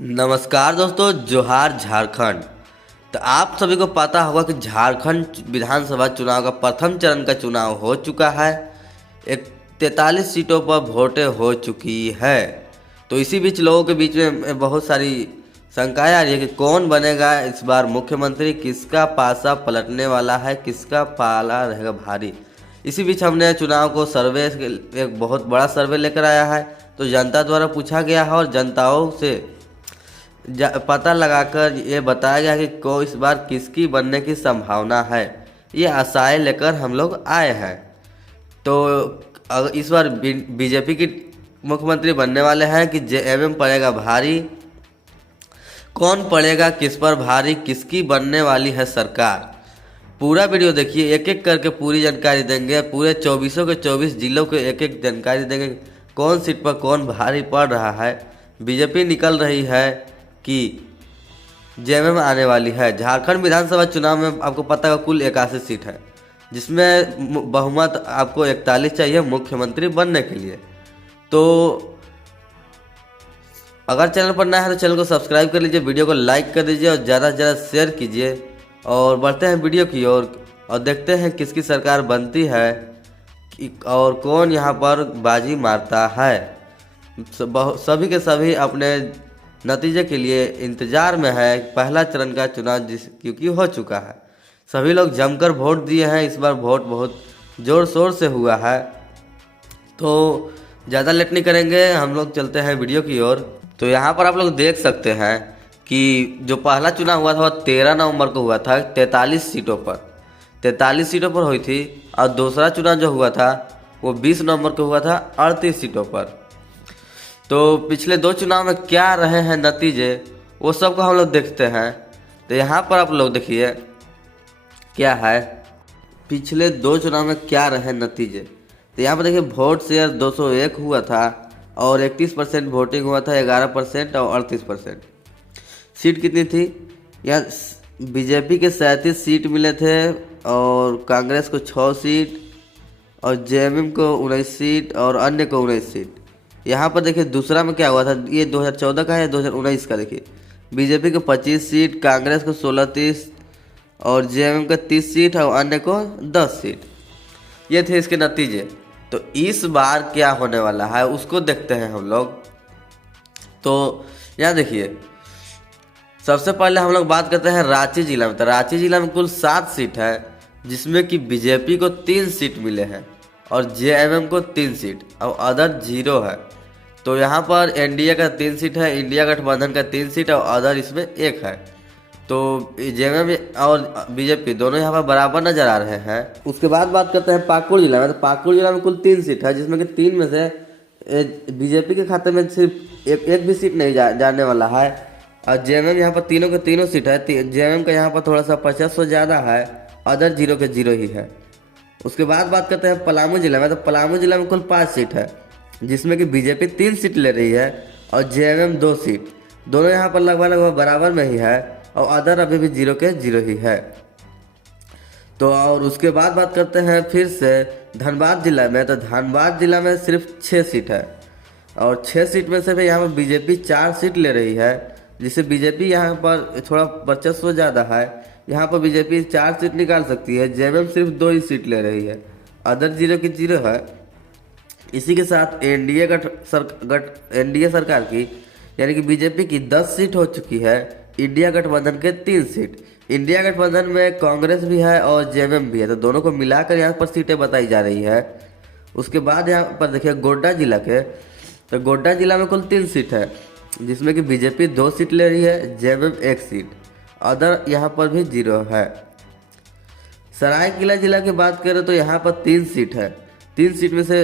नमस्कार दोस्तों, जोहार झारखंड। तो आप सभी को पता होगा कि झारखंड विधानसभा चुनाव का प्रथम चरण का चुनाव हो चुका है। एक 43 सीटों पर वोटें हो चुकी है। तो इसी बीच लोगों के बीच में बहुत सारी शंकाएं आ रही है कि कौन बनेगा इस बार मुख्यमंत्री, किसका पासा पलटने वाला है, किसका पाला रहेगा भारी। इसी बीच हमने चुनाव को सर्वे, एक बहुत बड़ा सर्वे लेकर आया है। तो जनता द्वारा पूछा गया है और जनताओं से पता लगाकर ये बताया गया कि को इस बार किसकी बनने की संभावना है। ये आशाएं लेकर हम लोग आए हैं। तो अगर इस बार बीजेपी की मुख्यमंत्री बनने वाले हैं कि जेएमएम पड़ेगा भारी, कौन पड़ेगा किस पर भारी, किसकी बनने वाली है सरकार। पूरा वीडियो देखिए, एक एक करके पूरी जानकारी देंगे। पूरे 24 के 24 जिलों के एक एक जानकारी देंगे, कौन सीट पर कौन भारी पड़ रहा है। बीजेपी निकल रही है कि जेएमएम आने वाली है। झारखंड विधानसभा चुनाव में आपको पता है कुल 81 सीट है, जिसमें बहुमत आपको 41 चाहिए मुख्यमंत्री बनने के लिए। तो अगर चैनल पर नया है तो चैनल को सब्सक्राइब कर लीजिए, वीडियो को लाइक कर दीजिए और ज़्यादा से ज़्यादा शेयर कीजिए। और बढ़ते हैं वीडियो की ओर और देखते हैं किसकी सरकार बनती है और कौन यहाँ पर बाजी मारता है। सभी के सभी अपने नतीजे के लिए इंतज़ार में है। पहला चरण का चुनाव क्योंकि हो चुका है, सभी लोग जमकर वोट दिए हैं। इस बार वोट बहुत ज़ोर शोर से हुआ है। तो ज़्यादा लेट नहीं करेंगे, हम लोग चलते हैं वीडियो की ओर। तो यहाँ पर आप लोग देख सकते हैं कि जो पहला चुनाव हुआ था वो 13 नवंबर को हुआ था। 43 सीटों पर हुई थी। और दूसरा चुनाव जो हुआ था वो 20 नवंबर को हुआ था, 38 सीटों पर। तो पिछले दो चुनाव में क्या रहे हैं नतीजे, वो सब को हम लोग देखते हैं। तो यहाँ पर आप लोग देखिए क्या है, पिछले दो चुनाव में क्या रहे नतीजे। तो यहाँ पर देखिए वोट शेयर 201 हुआ था और 31% वोटिंग हुआ था, 11% और 38%। सीट कितनी थी यहाँ, बीजेपी के 37 सीट मिले थे और कांग्रेस को 6 सीट और जेएमएम को 19 सीट और अन्य को 19 सीट। यहाँ पर देखिए दूसरा में क्या हुआ था, ये 2014 का है, 2019 का। देखिए बीजेपी को 25 सीट, कांग्रेस को 16-30 और जेएमएम का 30 सीट और अन्य को 10 सीट। ये थे इसके नतीजे। तो इस बार क्या होने वाला है उसको देखते हैं हम लोग। तो यहाँ देखिए, सबसे पहले हम लोग बात करते हैं रांची जिला में। तो रांची जिला में कुल 7 सीट है, जिसमें कि बीजेपी को 3 सीट मिले हैं और जेएमएम को 3 सीट और अदर 0 है। तो यहाँ पर एनडीए का 3 सीट है, इंडिया गठबंधन का 3 सीट और अदर इसमें 1 है। तो जेएमएम और बीजेपी दोनों यहाँ पर बराबर नजर आ रहे हैं। उसके बाद बात करते हैं पाकुड़ जिला में। तो पाकुड़ जिला में कुल 3 सीट है, जिसमें कि 3 में से बीजेपी के खाते में सिर्फ एक भी सीट नहीं जाने वाला है। और जेएमएम यहाँ पर तीनों के तीनों सीट है। जेएमएम का यहाँ पर थोड़ा सा 50 ज़्यादा है, अदर 0 के 0 ही है। उसके बाद बात करते हैं पलामू जिला में। तो पलामू जिला में कुल 5 सीट है, जिसमें कि बीजेपी 3 सीट ले रही है और जेएमएम 2 सीट। दोनों यहाँ पर लगभग बराबर में ही है और अदर अभी भी 0 के 0 ही है। तो और उसके बाद बात करते हैं फिर से धनबाद जिला में। तो धनबाद जिला में सिर्फ 6 सीट है और 6 सीट में से भी यहाँ पर बीजेपी 4 सीट ले रही है, जिससे बीजेपी यहाँ पर थोड़ा वर्चस्व ज़्यादा है। यहाँ पर बीजेपी 4 सीट निकाल सकती है, जेएमएम सिर्फ 2 ही सीट ले रही है, अदर 0 की 0 है। इसी के साथ एनडीए सरकार की यानी कि बीजेपी की 10 सीट हो चुकी है, इंडिया गठबंधन के 3 सीट। इंडिया गठबंधन में कांग्रेस भी है और जेएमएम भी है, तो दोनों को मिलाकर यहाँ पर सीटें बताई जा रही है। उसके बाद यहाँ पर देखिए गोड्डा जिला के। तो गोड्डा जिला में कुल 3 सीट है, जिसमें कि बीजेपी 2 सीट ले रही है, जेएमएम 1 सीट, अदर यहाँ पर भी 0 है। सरायकेला जिला की बात करें तो यहाँ पर 3 सीट है। 3 सीट में से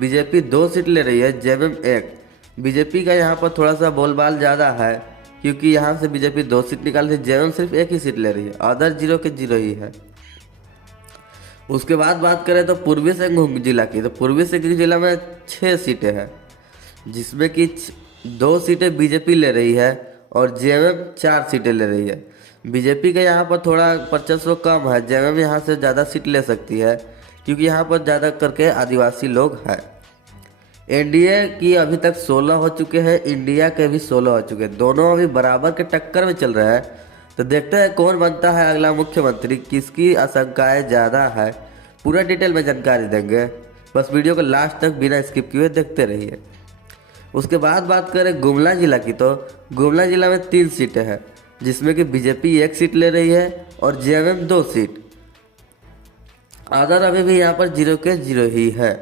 बीजेपी 2 सीट ले रही है, जेएमएम 1। बीजेपी का यहाँ पर थोड़ा सा बोलबाल ज़्यादा है, क्योंकि यहाँ से बीजेपी 2 सीट निकाल रही है, जेएमएम सिर्फ 1 ही सीट ले रही है, अदर 0 के 0 ही है। उसके बाद बात करें तो पूर्वी सिंहभूम जिला की। तो पूर्वी सिंहभूम जिला में 6 सीटें हैं, जिसमें कि 2 सीटें बीजेपी ले रही है और जेएमएम 4 सीटें ले रही है। बीजेपी का यहाँ पर थोड़ा वर्चस्व कम है, जेएमएम यहाँ से ज़्यादा सीट ले सकती है, क्योंकि यहाँ पर ज़्यादा करके आदिवासी लोग हैं। एनडीए की अभी तक 16 हो चुके हैं, इंडिया के भी 16 हो चुके हैं, दोनों अभी बराबर के टक्कर में चल रहे हैं। तो देखते हैं कौन बनता है अगला मुख्यमंत्री, किसकी आशंकाएं ज़्यादा है, पूरा डिटेल में जानकारी देंगे। बस वीडियो को लास्ट तक बिना स्किप किए देखते रहिए। उसके बाद बात करें गुमला जिला की, तो गुमला जिला में 3 सीटें हैं, जिसमें कि बीजेपी 1 सीट ले रही है और जेएमएम 2 सीट। अदर अभी भी यहाँ पर 0 के 0 ही है।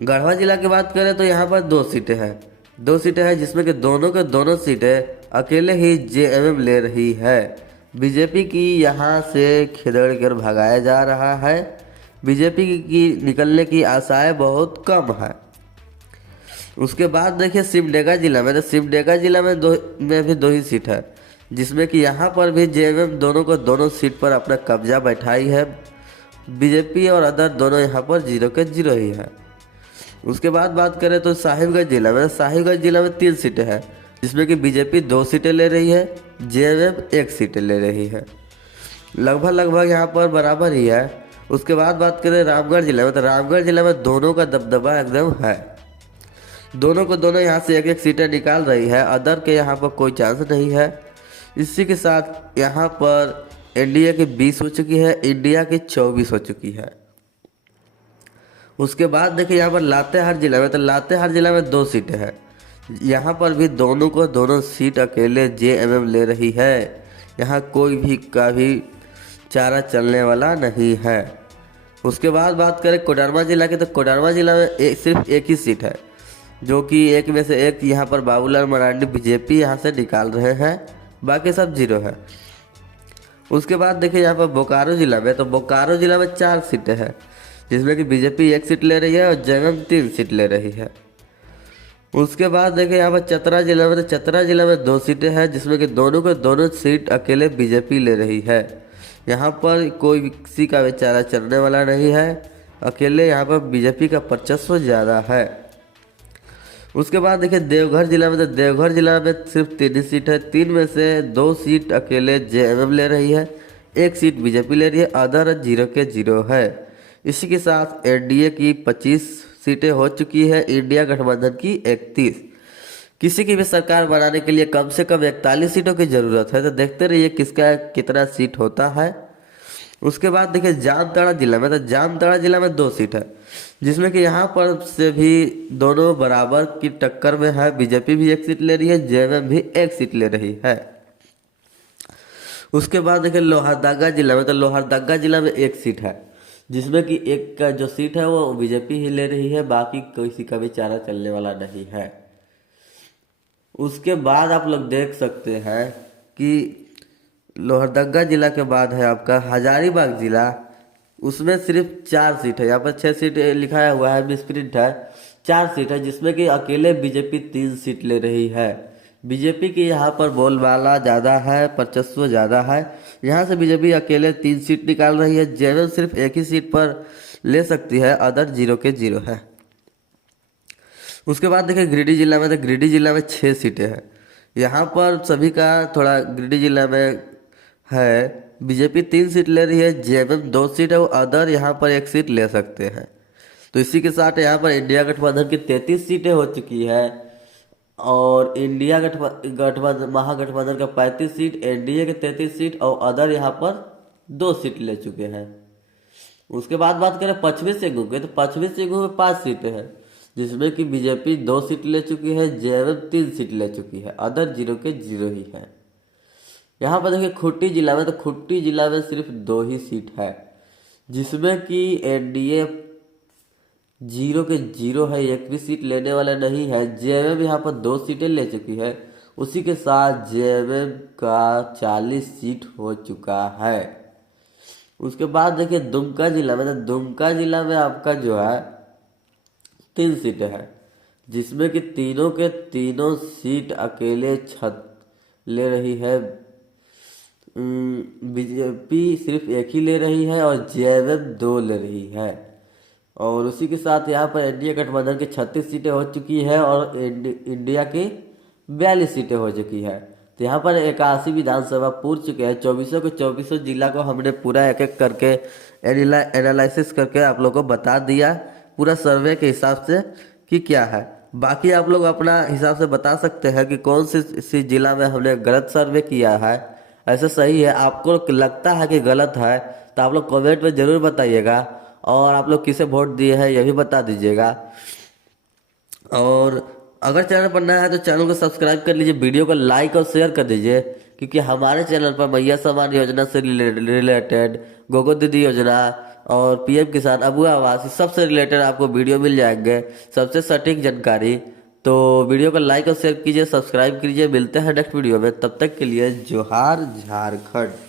गढ़वा जिला की बात करें तो यहाँ पर 2 सीटें हैं, 2 सीटें हैं जिसमें कि दोनों के दोनों सीटें अकेले ही जेएमएम ले रही है। बीजेपी की यहाँ से खिदड़ कर भगाया जा रहा है, बीजेपी की निकलने की आशाएं बहुत कम है। उसके बाद देखिए सिमडेगा जिला में, तो सिमडेगा जिला में भी 2 ही सीट है, जिसमें कि यहाँ पर भी जेएमएम दोनों को दोनों सीट पर अपना कब्जा बैठाई है। बीजेपी और अदर दोनों यहाँ पर 0 के 0 ही है। उसके बाद बात करें तो साहिबगंज जिला में, साहिबगंज जिला में 3 सीटें हैं, जिसमें कि बीजेपी 2 सीटें ले रही है, जेएमएम 1 सीटें ले रही है। लगभग यहाँ पर बराबर ही है। उसके बाद बात करें रामगढ़ जिला में, तो रामगढ़ जिला में दोनों का दबदबा एकदम है, दोनों को दोनों यहाँ से 1-1 सीटें निकाल रही है, अदर के यहाँ पर कोई चांस नहीं है। इसी के साथ यहाँ पर एनडीए की 20 हो चुकी है, इंडिया की 24 हो चुकी है। उसके बाद देखिए यहाँ पर लातेहार जिला में, तो लातेहार जिला में 2 सीटें हैं, यहाँ पर भी दोनों को दोनों सीट अकेले जेएमएम ले रही है। यहाँ कोई भी का भी चारा चलने वाला नहीं है। उसके बाद बात करें कोडरमा जिला की, तो कोडरमा जिला में सिर्फ 1 ही सीट है, जो कि 1 में से 1 यहाँ पर बाबूलाल मरांडी बीजेपी यहाँ से निकाल रहे हैं, बाकी सब 0 है। उसके बाद देखिए यहाँ पर बोकारो जिला में, तो बोकारो जिला में 4 सीटें हैं, जिसमें कि बीजेपी 1 सीट ले रही है और जेएमएम 3 सीट ले रही है। उसके बाद देखिए यहाँ पर चतरा जिला में, तो चतरा जिला में 2 सीटें हैं, जिसमें कि दोनों को दोनों सीट अकेले बीजेपी ले रही है। यहाँ पर कोई किसी का बेचारा चलने वाला नहीं है, अकेले यहाँ पर बीजेपी का वर्चस्व ज़्यादा है। उसके बाद देखिए देवघर जिला में, तो देवघर जिला में सिर्फ 3 ही सीट है, 3 में से 2 सीट अकेले जेएमएम ले रही है, 1 सीट बीजेपी ले रही है, अदर 0 के 0 है। इसी के साथ एनडीए की 25 सीटें हो चुकी है, इंडिया गठबंधन की 31। किसी की भी सरकार बनाने के लिए कम से कम 41 सीटों की ज़रूरत है, तो देखते रहिए किसका कितना सीट होता है। उसके बाद देखिए जामताड़ा जिला में, तो जामताड़ा जिला में 2 सीट है, जिसमें कि यहाँ पर से भी दोनों बराबर की टक्कर में है, बीजेपी भी 1 सीट ले रही है, जेएमएम भी 1 सीट ले रही है। उसके बाद देखिए लोहरदगा जिला में, तो लोहरदगा जिला में 1 सीट है, जिसमें कि 1 का जो सीट है वो बीजेपी ही ले रही है, बाकी किसी का भी चारा चलने वाला नहीं है। उसके बाद आप लोग देख सकते हैं कि लोहरदगा जिला के बाद है आपका हजारीबाग जिला, उसमें सिर्फ 4 सीट है, यहाँ पर 6 सीट लिखाया हुआ है, मिसप्रिंट है, 4 सीट है, जिसमें कि अकेले बीजेपी 3 सीट ले रही है। बीजेपी की यहाँ पर बोलबाला ज़्यादा है, वर्चस्व ज़्यादा है, यहाँ से बीजेपी अकेले 3 सीट निकाल रही है, जेएमएम सिर्फ 1 ही सीट पर ले सकती है, अदर 0 के 0 है। उसके बाद देखिए गिरिडीह जिला में, तो गिरिडीह जिला में 6 सीटें हैं, यहाँ पर सभी का थोड़ा गिरिडीह जिला में है, बीजेपी 3 सीट ले रही है, जेएमएम 2 सीट है, वो अदर यहाँ पर 1 सीट ले सकते हैं। तो इसी के साथ यहाँ पर इंडिया गठबंधन की 33 सीटें हो चुकी है, और इंडिया गठबंधन महागठबंधन का 35 सीट, एनडीए के 33 सीट, और अदर यहाँ पर 2 सीट ले चुके हैं। उसके बाद बात करें पश्चिमी सिंहभूम के, तो पश्चिमी सिंहभूम में 5 सीटें हैं, जिसमें कि बीजेपी 2 सीट ले चुकी है, जेएमएम 3 सीट ले चुकी है, अदर 0 के 0 ही है। यहाँ पर देखिए खूंटी जिला में, तो खूंटी जिला में सिर्फ 2 ही सीट है, जिसमें कि एनडीए 0 के 0 है, 1 भी सीट लेने वाला नहीं है, जेएमएम यहाँ पर 2 सीटें ले चुकी है, उसी के साथ जेएमएम का 40 सीट हो चुका है। उसके बाद देखिए दुमका जिला में, तो दुमका जिला में आपका जो है 3 सीटें हैं, जिसमें कि तीनों के तीनों सीट अकेले छत ले रही है, बीजेपी सिर्फ 1 ही ले रही है और जेएमएम 2 ले रही है। और उसी के साथ यहाँ पर एनडीए गठबंधन की 36 सीटें हो चुकी है और इंडिया की 42 सीटें हो चुकी है। तो यहाँ पर 81 विधानसभा पूर चुके हैं, 24 के 24 जिला को हमने पूरा एक एक करके एनालिसिस करके आप लोगों को बता दिया पूरा सर्वे के हिसाब से कि क्या है। बाकी आप लोग अपना हिसाब से बता सकते हैं कि कौन सी जिला में हमने गलत सर्वे किया है, ऐसा सही है, आपको लगता है कि गलत है तो आप लोग कमेंट में ज़रूर बताइएगा। और आप लोग किसे वोट दिए हैं यह भी बता दीजिएगा। और अगर चैनल पर नया है तो चैनल को सब्सक्राइब कर लीजिए, वीडियो को लाइक और शेयर कर दीजिए, क्योंकि हमारे चैनल पर मैया सम्मान योजना से रिलेटेड, गोगो दीदी योजना और पीएम किसान, अबुआ आवास, इस सबसे रिलेटेड आपको वीडियो मिल जाएंगे, सबसे सटीक जानकारी। तो वीडियो को लाइक और शेयर कीजिए, सब्सक्राइब कीजिए। मिलते हैं नेक्स्ट वीडियो में, तब तक के लिए जोहार झारखंड।